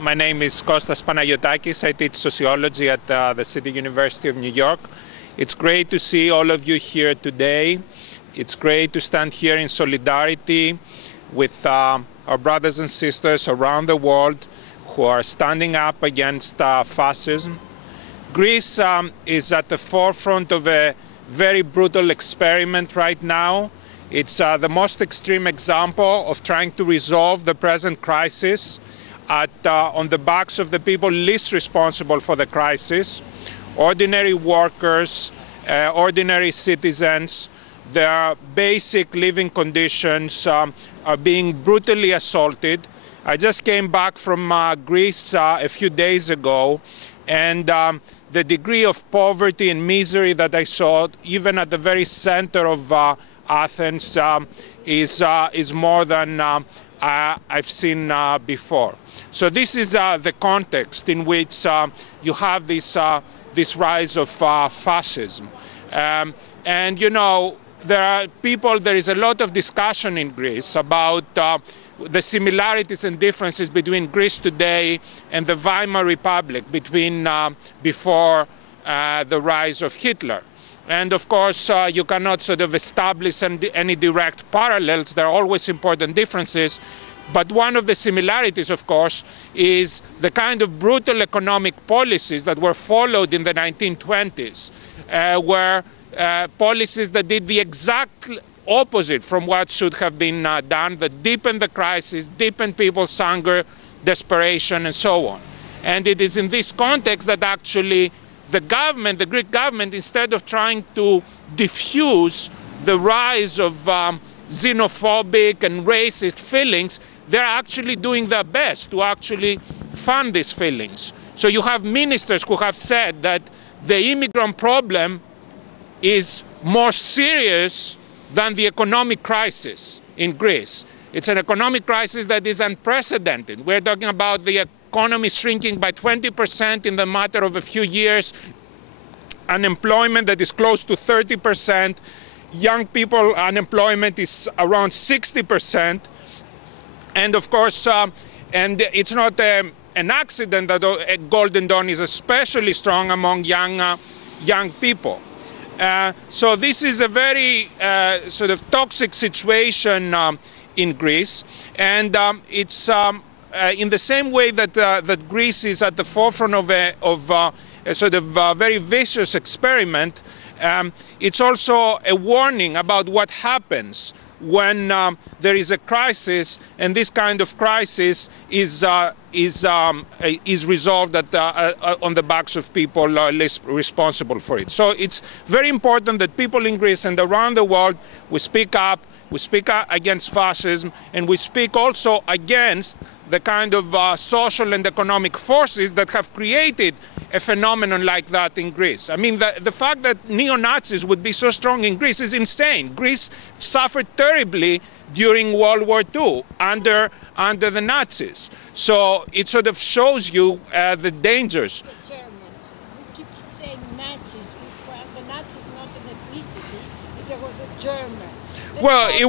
My name is Kostas Panagiotakis. I teach sociology at the City University of New York. It's great to see all of you here today. It's great to stand here in solidarity with our brothers and sisters around the world who are standing up against fascism. Greece is at the forefront of a very brutal experiment right now. It's the most extreme example of trying to resolve the present crisis on the backs of the people least responsible for the crisis, ordinary workers, ordinary citizens. Their basic living conditions are being brutally assaulted. I just came back from Greece a few days ago, and the degree of poverty and misery that I saw, even at the very center of Athens, is more than I've seen before. So this is the context in which you have this rise of fascism. And you know, there is a lot of discussion in Greece about the similarities and differences between Greece today and the Weimar Republic, before the rise of Hitler. And of course, you cannot sort of establish any direct parallels. There are always important differences. But one of the similarities, of course, is the kind of brutal economic policies that were followed in the 1920s, where policies that did the exact opposite from what should have been done, that deepened the crisis, deepened people's hunger, desperation, and so on. And it is in this context that actually the government, the Greek government, instead of trying to diffuse the rise of xenophobic and racist feelings, they're actually doing their best to actually fund these feelings. So you have ministers who have said that the immigrant problem is more serious than the economic crisis in Greece. It's an economic crisis that is unprecedented. We're talking about the economy shrinking by 20% in the matter of a few years, unemployment that is close to 30%, young people unemployment is around 60%, and of course, and it's not an accident that Golden Dawn is especially strong among young people. So this is a very sort of toxic situation in Greece, and it's in the same way that that Greece is at the forefront of a sort of very vicious experiment. It's also a warning about what happens when there is a crisis, and this kind of crisis is resolved on the backs of people less responsible for it. So it's very important that people in Greece and around the world, we speak up against fascism, and we speak also against the kind of social and economic forces that have created a phenomenon like that in Greece. I mean, the fact that neo-Nazis would be so strong in Greece is insane. Greece suffered terribly during World War II under the Nazis. So it sort of shows you the dangers. The Germans, we keep saying Nazis. The Nazis not an ethnicity, they were the Germans. Well, it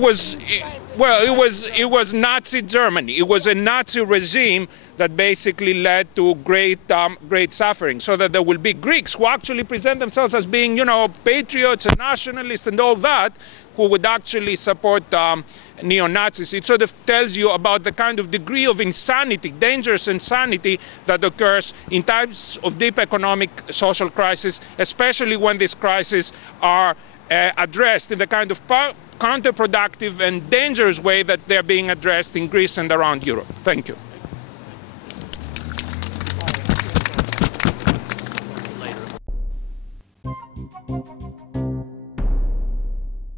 was Nazi Germany. It was a Nazi regime that basically led to great suffering, so that there will be Greeks who actually present themselves as being, you know, patriots and nationalists and all that, who would actually support neo-Nazis. It sort of tells you about the kind of degree of insanity, dangerous insanity that occurs in times of deep economic social crisis, especially when these crises are addressed in the kind of counterproductive and dangerous way that they're being addressed in Greece and around Europe. Thank you.